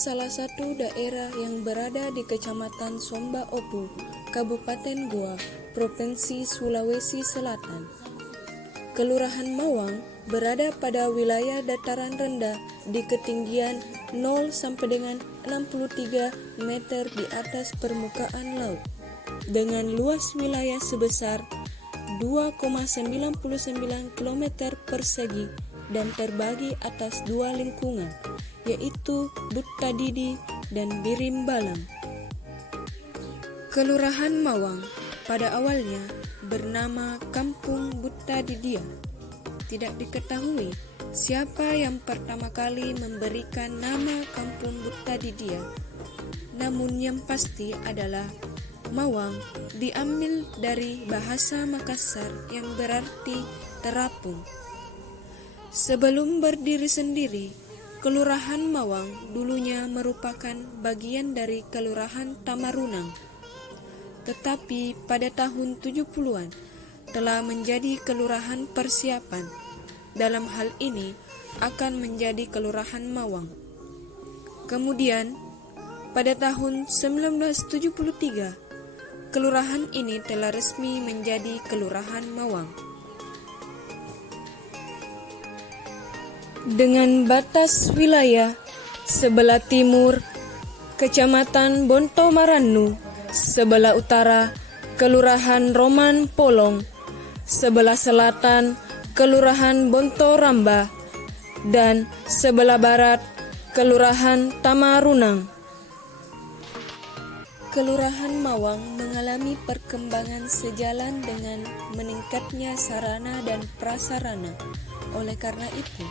salah satu daerah yang berada di Kecamatan Somba Opu, Kabupaten Goa, Provinsi Sulawesi Selatan. Kelurahan Mawang berada pada wilayah dataran rendah di ketinggian 0 sampai dengan 63 meter di atas permukaan laut, dengan luas wilayah sebesar 2,99 km persegi dan terbagi atas dua lingkungan, yaitu Buttadidi dan Birimbalang. Kelurahan Mawang pada awalnya bernama Kampung Buttadidia. Tidak diketahui siapa yang pertama kali memberikan nama Kampung Buttadidia. Namun yang pasti adalah Mawang diambil dari bahasa Makassar yang berarti terapung. Sebelum berdiri sendiri, Kelurahan Mawang dulunya merupakan bagian dari Kelurahan Tamarunang. Tetapi pada tahun 70-an telah menjadi kelurahan persiapan. Dalam hal ini akan menjadi Kelurahan Mawang. Kemudian pada tahun 1973, kelurahan ini telah resmi menjadi Kelurahan Mawang. Dengan batas wilayah sebelah timur Kecamatan Bonto Marannu, sebelah utara Kelurahan Roman Polong, sebelah selatan Kelurahan Bonto Ramba, dan sebelah barat Kelurahan Tamarunang. Kelurahan Mawang mengalami perkembangan sejalan dengan meningkatnya sarana dan prasarana. Oleh karena itu,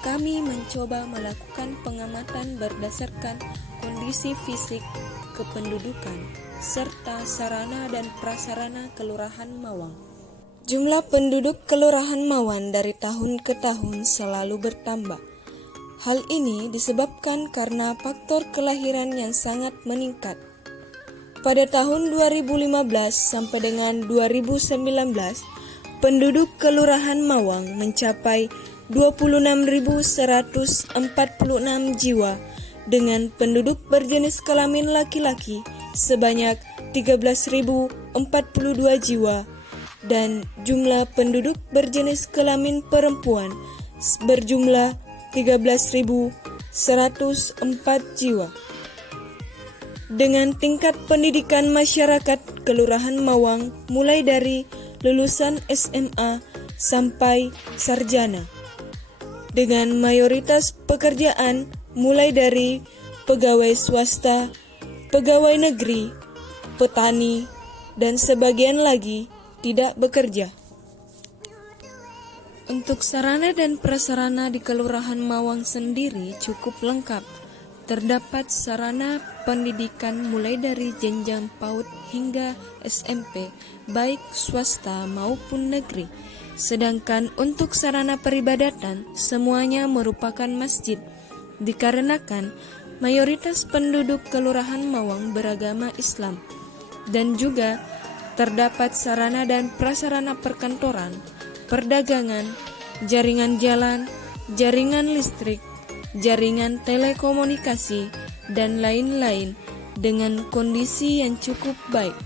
kami mencoba melakukan pengamatan berdasarkan kondisi fisik, kependudukan, serta sarana dan prasarana Kelurahan Mawang. Jumlah penduduk Kelurahan Mawang dari tahun ke tahun selalu bertambah. Hal ini disebabkan karena faktor kelahiran yang sangat meningkat. Pada tahun 2015 sampai dengan 2019, penduduk Kelurahan Mawang mencapai 26.146 jiwa dengan penduduk berjenis kelamin laki-laki sebanyak 13.042 jiwa dan jumlah penduduk berjenis kelamin perempuan berjumlah 13.104 jiwa. Dengan tingkat pendidikan masyarakat Kelurahan Mawang mulai dari lulusan SMA sampai sarjana, dengan mayoritas pekerjaan mulai dari pegawai swasta, pegawai negeri, petani, dan sebagian lagi tidak bekerja. Untuk sarana dan prasarana di Kelurahan Mawang sendiri cukup lengkap. Terdapat sarana pendidikan mulai dari jenjang PAUD hingga SMP, baik swasta maupun negeri. Sedangkan untuk sarana peribadatan, semuanya merupakan masjid, dikarenakan mayoritas penduduk Kelurahan Mawang beragama Islam. Dan juga terdapat sarana dan prasarana perkantoran, perdagangan, jaringan jalan, jaringan listrik, jaringan telekomunikasi, dan lain-lain dengan kondisi yang cukup baik.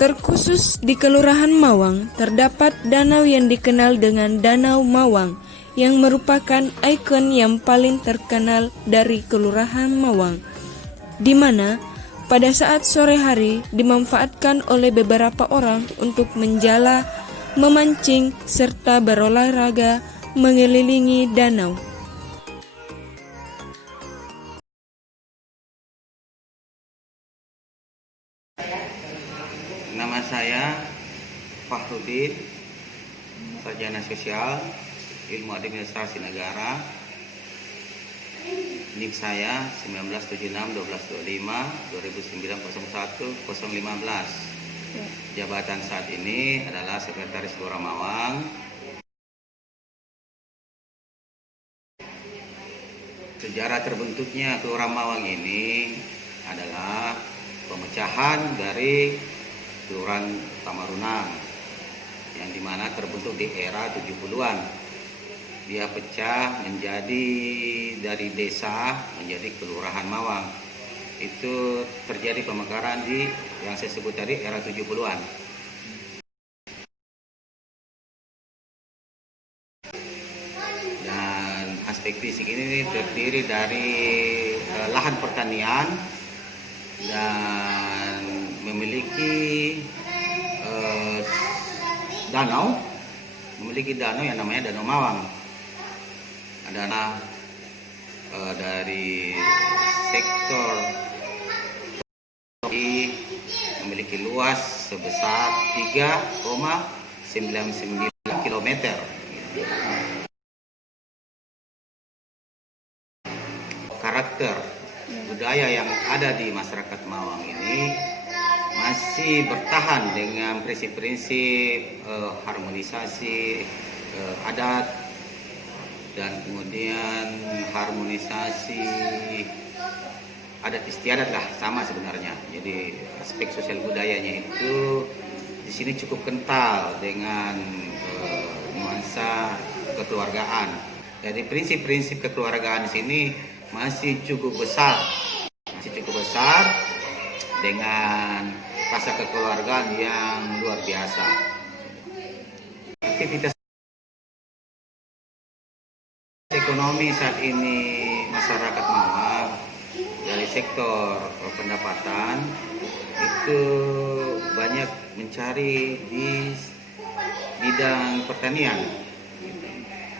Terkhusus di Kelurahan Mawang terdapat danau yang dikenal dengan Danau Mawang yang merupakan ikon yang paling terkenal dari Kelurahan Mawang, di mana pada saat sore hari dimanfaatkan oleh beberapa orang untuk menjala, memancing, serta berolahraga mengelilingi danau. Nama saya Fahrudin, Sarjana Sosial, Ilmu Administrasi Negara. NIK saya 1976-1225-2009-01-015. Jabatan saat ini adalah Sekretaris Kelurahan Mawang. Sejarah terbentuknya Kelurahan Mawang ini adalah pemecahan dari Kelurahan Tamarunang yang dimana terbentuk di era 70-an. dia pecah menjadi dari desa menjadi Kelurahan Mawang. Itu terjadi pemekaran di yang saya sebut tadi era 70-an. Dan aspek fisik ini terdiri dari lahan pertanian dan memiliki danau yang namanya Danau Mawang. Dana dari sektor memiliki luas sebesar 3,99 km. Karakter budaya yang ada di masyarakat Mawang ini masih bertahan dengan prinsip-prinsip harmonisasi adat dan kemudian harmonisasi adat istiadat lah, sama sebenarnya. Jadi aspek sosial budayanya itu di sini cukup kental dengan nuansa kekeluargaan. Jadi prinsip-prinsip kekeluargaan di sini masih cukup besar dengan rasa kekeluargaan yang luar biasa. Aktivitas ekonomi saat ini masyarakat Mawang dari sektor pendapatan itu banyak mencari di bidang pertanian,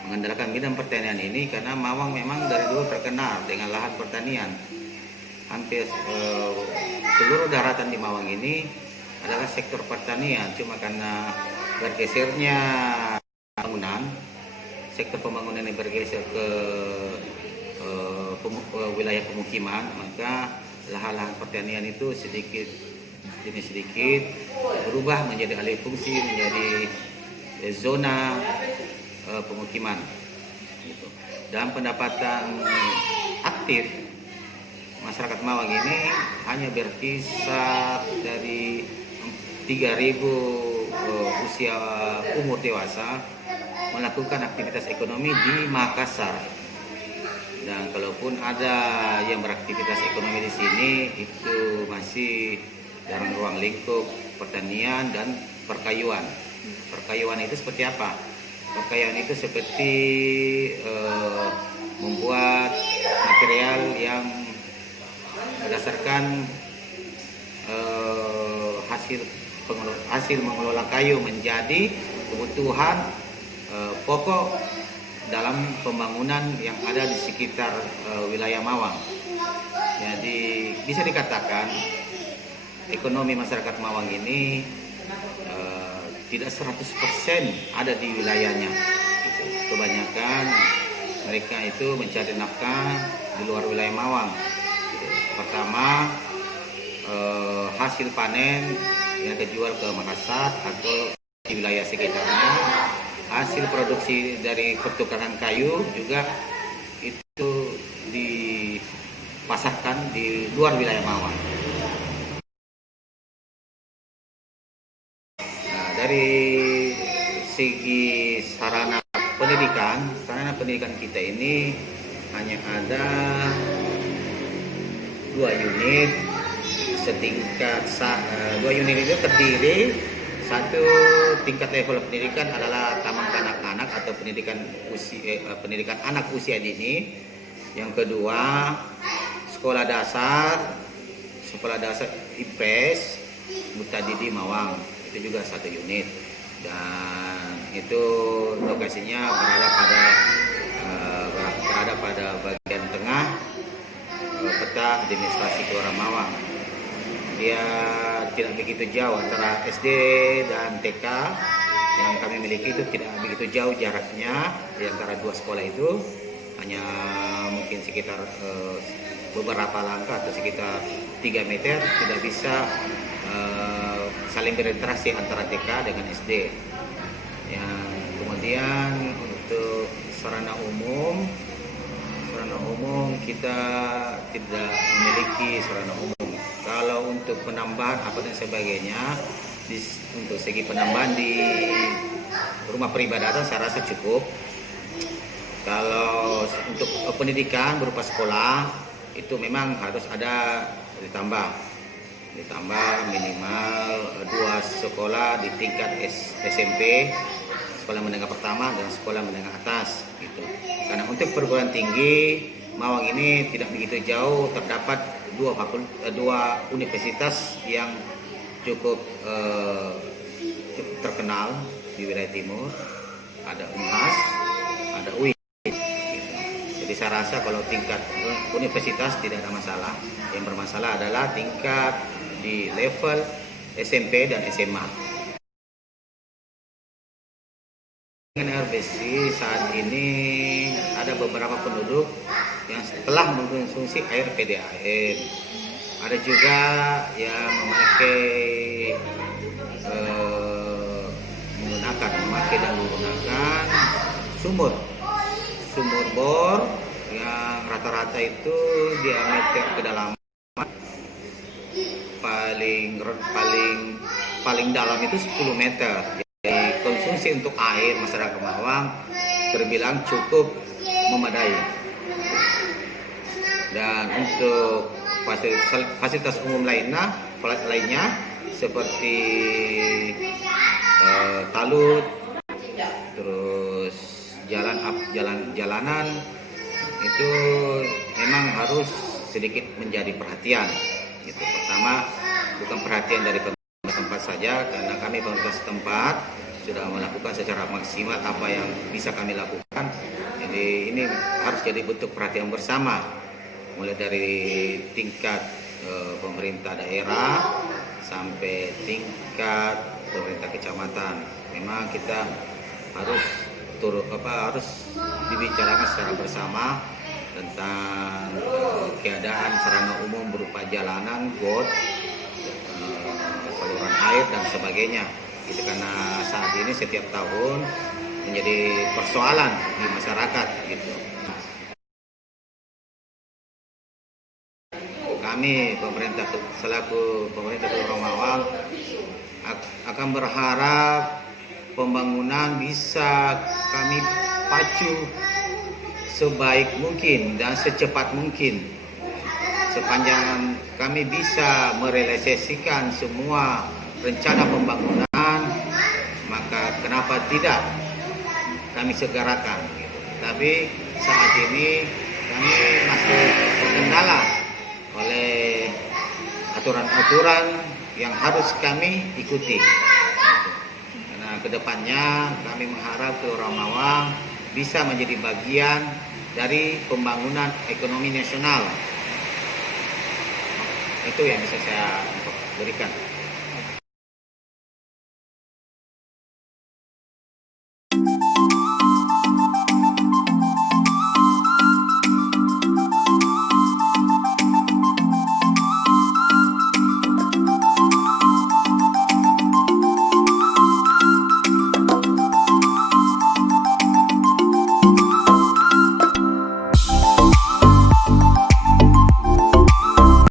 mengandalkan bidang pertanian ini karena Mawang memang dari dulu terkenal dengan lahan pertanian. Hampir seluruh daratan di Mawang ini adalah sektor pertanian, cuma karena bergesernya bangunan, sektor pembangunan ini bergeser ke wilayah pemukiman, maka lahan-lahan pertanian itu sedikit demi sedikit berubah menjadi alih fungsi menjadi zona pemukiman. Dan pendapatan aktif masyarakat Mawang ini hanya berkisar dari 3.000 usia umur dewasa melakukan aktivitas ekonomi di Makassar. Dan kalaupun ada yang beraktivitas ekonomi di sini itu masih dalam ruang lingkup pertanian dan perkayuan. Perkayuan itu seperti apa? Perkayuan itu seperti membuat material yang berdasarkan hasil mengelola kayu menjadi kebutuhan pokok dalam pembangunan yang ada di sekitar wilayah Mawang. Jadi bisa dikatakan ekonomi masyarakat Mawang ini tidak 100% ada di wilayahnya. Kebanyakan mereka itu mencari nafkah di luar wilayah Mawang. Pertama, hasil panen yang dijual ke Makassar atau di wilayah sekitarnya. Hasil produksi dari pertukaran kayu juga itu dipasarkan di luar wilayah Mawang. Nah, dari segi sarana pendidikan kita ini hanya ada 2 unit setingkat. 2 unit itu terdiri, satu tingkat level pendidikan adalah taman kanak-kanak atau pendidikan anak usia dini. Yang kedua sekolah dasar IPS Buta Didi Mawang, itu juga 1 unit, dan itu lokasinya berada pada bagian tengah peta administrasi Kelurahan Mawang. Dia tidak begitu jauh antara SD dan TK yang kami miliki, itu tidak begitu jauh jaraknya di antara 2 sekolah itu, hanya mungkin sekitar beberapa langkah atau sekitar 3 meter sudah bisa saling berinteraksi antara TK dengan SD. Yang kemudian untuk sarana umum kita tidak memiliki sarana umum. Kalau untuk penambahan apa dan sebagainya, untuk segi penambahan di rumah peribadatan saya rasa cukup. Kalau untuk pendidikan berupa sekolah itu memang harus ada ditambah minimal 2 sekolah di tingkat SMP, sekolah menengah pertama dan sekolah menengah atas gitu. Karena untuk perguruan tinggi Mawang ini tidak begitu jauh, terdapat dua universitas yang cukup terkenal di wilayah timur, ada Unhas, ada UI. Jadi saya rasa kalau tingkat universitas tidak ada masalah. Yang bermasalah adalah tingkat di level SMP dan SMA. Dengan RBC saat ini ada beberapa penduduk yang telah mengkonsumsi air PDAM. Ada juga yang menggunakan sumur bor yang rata-rata itu diameter kedalaman paling dalam itu 10 meter. Jadi konsumsi untuk air masyarakat Mawang terbilang cukup memadai. Dan untuk fasilitas umum lainnya seperti talut, terus jalanan itu memang harus sedikit menjadi perhatian. Itu pertama, bukan perhatian dari pemerintah setempat saja, karena kami pemerintah setempat sudah melakukan secara maksimal apa yang bisa kami lakukan. Jadi ini harus jadi bentuk perhatian bersama, mulai dari tingkat pemerintah daerah sampai tingkat pemerintah kecamatan. Memang kita harus dibicarakan secara bersama tentang keadaan sarana umum berupa jalanan, got, saluran air dan sebagainya. Itu karena saat ini setiap tahun menjadi persoalan di masyarakat gitu. Kami selaku pemerintah Kelurahan Mawang akan berharap pembangunan bisa kami pacu sebaik mungkin dan secepat mungkin. Sepanjang kami bisa merealisasikan semua rencana pembangunan, maka kenapa tidak kami segerakan. Tapi saat ini kami masih terkendala oleh aturan-aturan yang harus kami ikuti. Karena kedepannya kami mengharap Kelurahan Mawang bisa menjadi bagian dari pembangunan ekonomi nasional. Itu yang bisa saya berikan.